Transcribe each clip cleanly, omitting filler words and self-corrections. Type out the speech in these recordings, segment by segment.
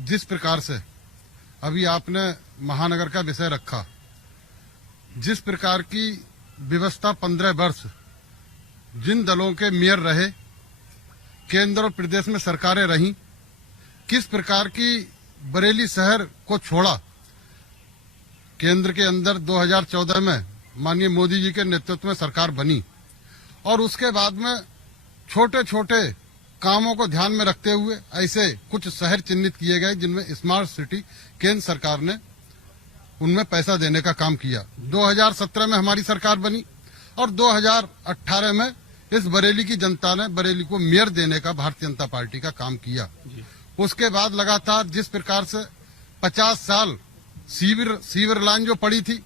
जिस प्रकार से अभी आपने महानगर का विषय रखा, जिस प्रकार की व्यवस्था 15 वर्ष जिन दलों के मेयर रहे, केंद्र और प्रदेश में सरकारें रहीं, किस प्रकार की बरेली शहर को छोड़ा। केंद्र के अंदर 2014 में माननीय मोदी जी के नेतृत्व में सरकार बनी और उसके बाद में छोटे छोटे कामों को ध्यान में रखते हुए ऐसे कुछ शहर चिन्हित किए गए जिनमें स्मार्ट सिटी केंद्र सरकार ने उनमें पैसा देने का काम किया। 2017 में हमारी सरकार बनी और 2018 में इस बरेली की जनता ने बरेली को मेयर देने का भारतीय जनता पार्टी का काम किया। उसके बाद लगातार जिस प्रकार से 50 साल सीवर लाइन जो पड़ी थी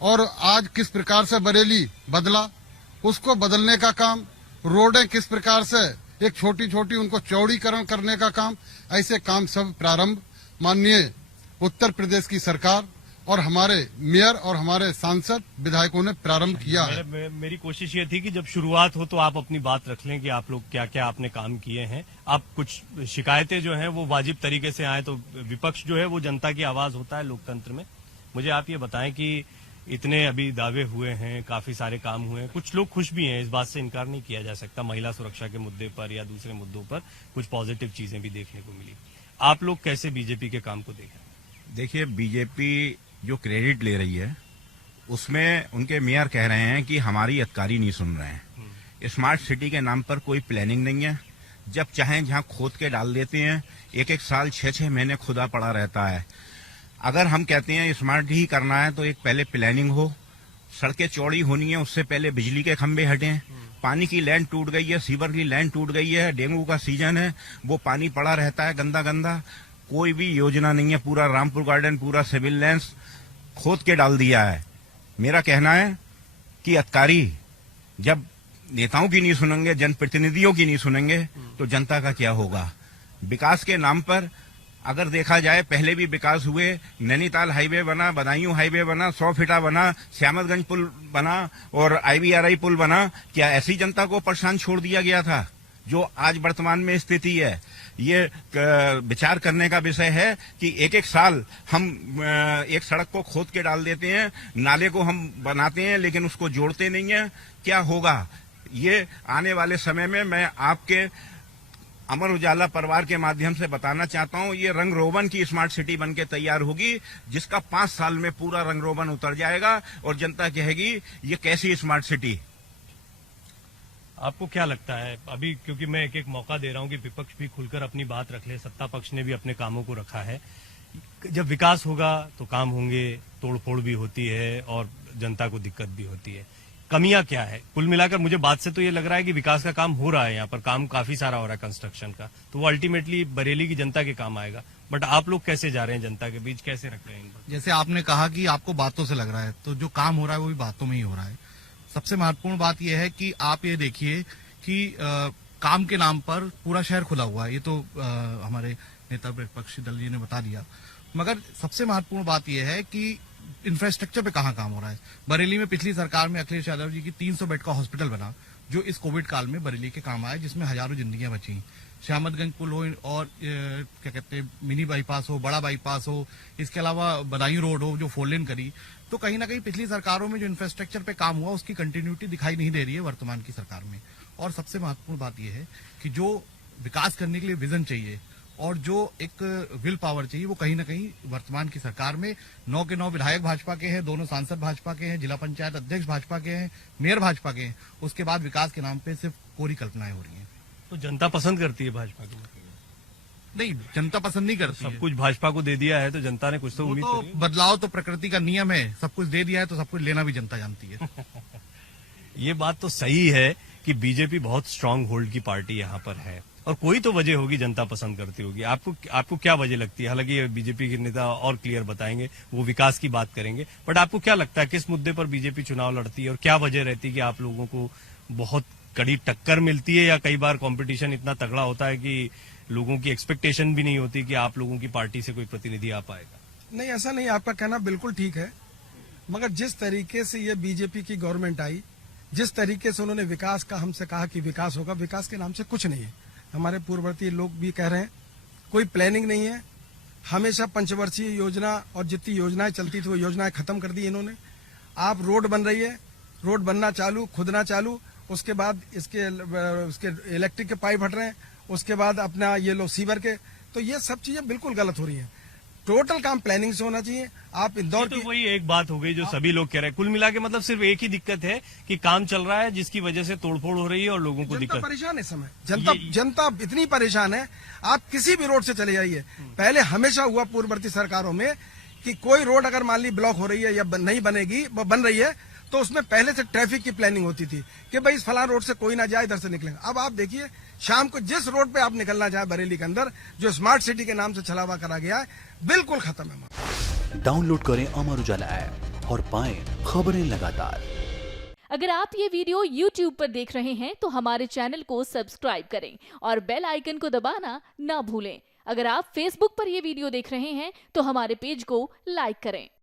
और आज किस प्रकार से बरेली बदला, उसको बदलने का काम, रोडें किस प्रकार से एक छोटी छोटी उनको चौड़ीकरण करने का काम, ऐसे काम सब प्रारंभ माननीय उत्तर प्रदेश की सरकार और हमारे मेयर और हमारे सांसद विधायकों ने प्रारंभ किया है। मेरी कोशिश ये थी कि जब शुरुआत हो तो आप अपनी बात रख लें कि आप लोग क्या क्या आपने काम किए हैं। आप कुछ शिकायतें जो हैं वो वाजिब तरीके से आए तो विपक्ष जो है वो जनता की आवाज होता है लोकतंत्र में। मुझे आप ये बताएं कि इतने अभी दावे हुए हैं, काफी सारे काम हुए हैं, कुछ लोग खुश भी हैं, इस बात से इनकार नहीं किया जा सकता। महिला सुरक्षा के मुद्दे पर या दूसरे मुद्दों पर कुछ पॉजिटिव चीजें भी देखने को मिली। आप लोग कैसे बीजेपी के काम को देखें? देखिए, बीजेपी जो क्रेडिट ले रही है उसमें उनके मेयर कह रहे हैं कि हमारी अधिकारी नहीं सुन रहे हैं। स्मार्ट सिटी के नाम पर कोई प्लानिंग नहीं है। जब चाहें जहां खोद के डाल देते हैं। एक साल 6 महीने खुदा पड़ा रहता है। अगर हम कहते हैं स्मार्ट ही करना है तो एक पहले प्लानिंग हो, सड़कें चौड़ी होनी है, उससे पहले बिजली के खंभे हटें। पानी की लाइन टूट गई है, सीवर की लाइन टूट गई है, डेंगू का सीजन है, वो पानी पड़ा रहता है गंदा गंदा। कोई भी योजना नहीं है। पूरा रामपुर गार्डन, पूरा सिविल लाइन्स खोद के डाल दिया है। मेरा कहना है कि अधिकारी जब नेताओं की नहीं सुनेंगे, जनप्रतिनिधियों की नहीं सुनेंगे तो जनता का क्या होगा। विकास के नाम पर अगर देखा जाए, पहले भी विकास हुए। नैनीताल हाईवे बना, बदायूं हाईवे बना, 100 फीटा बना, श्यामतगंज पुल बना और IVRI पुल बना। क्या ऐसी जनता को परेशान छोड़ दिया गया था जो आज वर्तमान में स्थिति है? ये विचार करने का विषय है कि एक साल हम एक सड़क को खोद के डाल देते हैं, नाले को हम बनाते हैं लेकिन उसको जोड़ते नहीं है। क्या होगा ये आने वाले समय में? मैं आपके अमर उजाला परिवार के माध्यम से बताना चाहता हूं, ये रंग रोगन की स्मार्ट सिटी बनके तैयार होगी जिसका 5 साल में पूरा रंग रोगन उतर जाएगा और जनता कहेगी ये कैसी स्मार्ट सिटी। आपको क्या लगता है अभी, क्योंकि मैं एक एक मौका दे रहा हूं कि विपक्ष भी खुलकर अपनी बात रख ले, सत्ता पक्ष ने भी अपने कामों को रखा है। जब विकास होगा तो काम होंगे, तोड़फोड़ भी होती है और जनता को दिक्कत भी होती है। कमियां क्या है? कुल मिलाकर मुझे बात से तो ये लग रहा है कि विकास का काम हो रहा है, यहाँ पर काम काफी सारा हो रहा है कंस्ट्रक्शन का, तो वो अल्टीमेटली बरेली की जनता के काम आएगा। बट आप लोग कैसे जा रहे हैं जनता के बीच, कैसे रख रहे हैं? जैसे आपने कहा कि आपको बातों से लग रहा है, तो जो काम हो रहा है वो भी बातों में ही हो रहा है। सबसे महत्वपूर्ण बात यह है कि आप ये देखिए कि काम के नाम पर पूरा शहर खुला हुआ है। ये तो हमारे नेता विपक्षी दल जी ने बता दिया, मगर सबसे महत्वपूर्ण बात यह है कि इंफ्रास्ट्रक्चर पे कहाँ काम हो रहा है। बरेली में पिछली सरकार में अखिलेश यादव जी की 300 बेड का हॉस्पिटल बना जो इस कोविड काल में बरेली के काम आया, जिसमें हजारों जिंदगियां बची। श्यामतगंज पुल हो और क्या कहते हैं मिनी बाईपास हो, बड़ा बाईपास हो, इसके अलावा बदायूं रोड हो जो 4 लेन करी, तो कहीं ना कहीं पिछली सरकारों में जो इंफ्रास्ट्रक्चर पे काम हुआ उसकी कंटिन्यूटी दिखाई नहीं दे रही है वर्तमान की सरकार में। और सबसे महत्वपूर्ण बात यह है कि जो विकास करने के लिए विजन चाहिए और जो एक विल पावर चाहिए वो कहीं ना कहीं वर्तमान की सरकार में 9 के 9 विधायक भाजपा के हैं, 2 सांसद भाजपा के हैं, जिला पंचायत अध्यक्ष भाजपा के हैं, मेयर भाजपा के हैं। उसके बाद विकास के नाम पे सिर्फ कोरी कल्पनाएं हो रही हैं। तो जनता पसंद करती है भाजपा को? नहीं, जनता पसंद नहीं करती। सब कुछ भाजपा को दे दिया है तो जनता ने कुछ तो उम्मीद करी। बदलाव तो प्रकृति का नियम है, सब कुछ दे दिया है तो सब कुछ लेना भी जनता जानती है। ये बात तो सही है कि बीजेपी बहुत स्ट्रांग होल्ड की पार्टी यहाँ पर है और कोई तो वजह होगी जनता पसंद करती होगी। आपको क्या वजह लगती है? हालांकि बीजेपी के नेता और क्लियर बताएंगे, वो विकास की बात करेंगे, बट आपको क्या लगता है किस मुद्दे पर बीजेपी चुनाव लड़ती है और क्या वजह रहती है कि आप लोगों को बहुत कड़ी टक्कर मिलती है या कई बार कंपटीशन इतना तगड़ा होता है कि लोगों की एक्सपेक्टेशन भी नहीं होती कि आप लोगों की पार्टी से कोई प्रतिनिधि आ पाएगा? नहीं, ऐसा नहीं, आपका कहना बिल्कुल ठीक है, मगर जिस तरीके से ये बीजेपी की गवर्नमेंट आई, जिस तरीके से उन्होंने विकास का हमसे कहा कि विकास होगा, विकास के नाम से कुछ नहीं है। हमारे पूर्ववर्ती लोग भी कह रहे हैं कोई प्लानिंग नहीं है, हमेशा पंचवर्षीय योजना और जितनी योजनाएं चलती थी वो योजनाएं खत्म कर दी इन्होंने। आप रोड बन रही है, रोड बनना चालू, खुदना चालू, उसके बाद उसके इलेक्ट्रिक के पाइप हट रहे हैं, उसके बाद अपना ये लो सीवर के, तो ये सब चीजें बिल्कुल गलत हो रही हैं। टोटल काम प्लानिंग से होना चाहिए। आप इंदौर तो की वही एक बात हो गई जो सभी लोग कह रहे हैं। कुल मिला के मतलब सिर्फ एक ही दिक्कत है कि काम चल रहा है जिसकी वजह से तोड़फोड़ हो रही है और लोगों को जनता दिक्कत। परेशान है इस समय, जनता इतनी परेशान है। आप किसी भी रोड से चले जाइए, पहले हमेशा हुआ पूर्ववर्ती सरकारों में कि कोई रोड अगर मान ली ब्लॉक हो रही है या नहीं बनेगी, बन रही है, तो उसमें पहले से ट्रैफिक की प्लानिंग होती थी कि भाई इस फलां रोड से कोई ना जाए, इधर से निकलेंगे। अब आप देखिए शाम को जिस रोड पे आप निकलना चाहे बरेली के अंदर, जो स्मार्ट सिटी के नाम से छलावा करा गया है, बिल्कुल खत्म है। डाउनलोड करें अमर उजाला ऐप और पाएं खबरें लगातार। अगर आप ये वीडियो YouTube पर देख रहे हैं तो हमारे चैनल को सब्सक्राइब करें और बेल आइकन को दबाना ना भूलें। अगर आप Facebook पर ये वीडियो देख रहे हैं तो हमारे पेज को लाइक करें।